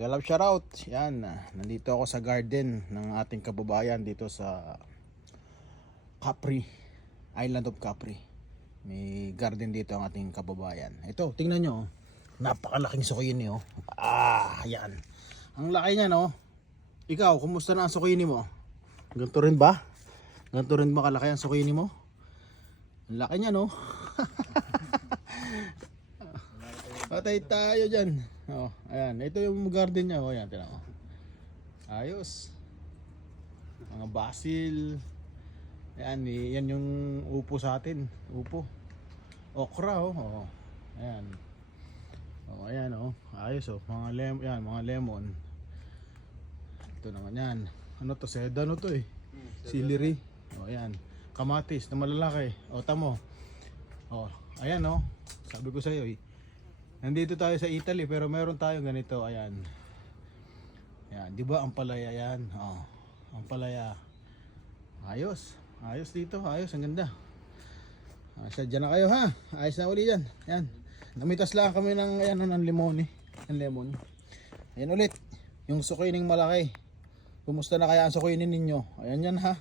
Mega love shoutout. Yan, nandito ako sa garden ng ating kababayan dito sa Capri, Island of Capri. May garden dito ang ating kababayan. Ito, tingnan nyo. Napakalaking zucchini oh. Yan. Ang laki niya no. Ikaw, kumusta na ang zucchini mo? Ganito rin ba? Ganito rin ba kalaki ang zucchini mo? Ang laki niya no. Patay tayo dyan. Oh, ayan. Ito yung garden niya. Oh, ayan. Tignan mo. Ayos. Mga basil. Ayan. Yan yung upo sa atin. Upo. Okra. Oh. Oh. Ayan. Oh, ayan. Oh. Ayos. Oh. Mga lemon. Ayan. Mga lemon. Ito naman yan. Ano to? Sedano to eh. Celery. Oh, ayan. Kamatis na malalaki. O, tamo. Oh, ayan oh. Sabi ko sa iyo eh. Nandito tayo sa Italy pero meron tayong ganito, ayan. Yan, 'di ba? Ang palaya 'yan. Oh, ang palaya. Ayos. Ayos dito, ayos, ang ganda. Sadya na kayo ha. Ayos na uli 'yan. Yan. Namitas lang kami ng ayan ng lemon eh. Ng lemon. Ayan ulit. Yung zucchini malaki. Kumusta na kaya ang zucchini ninyo? Ayan yan ha.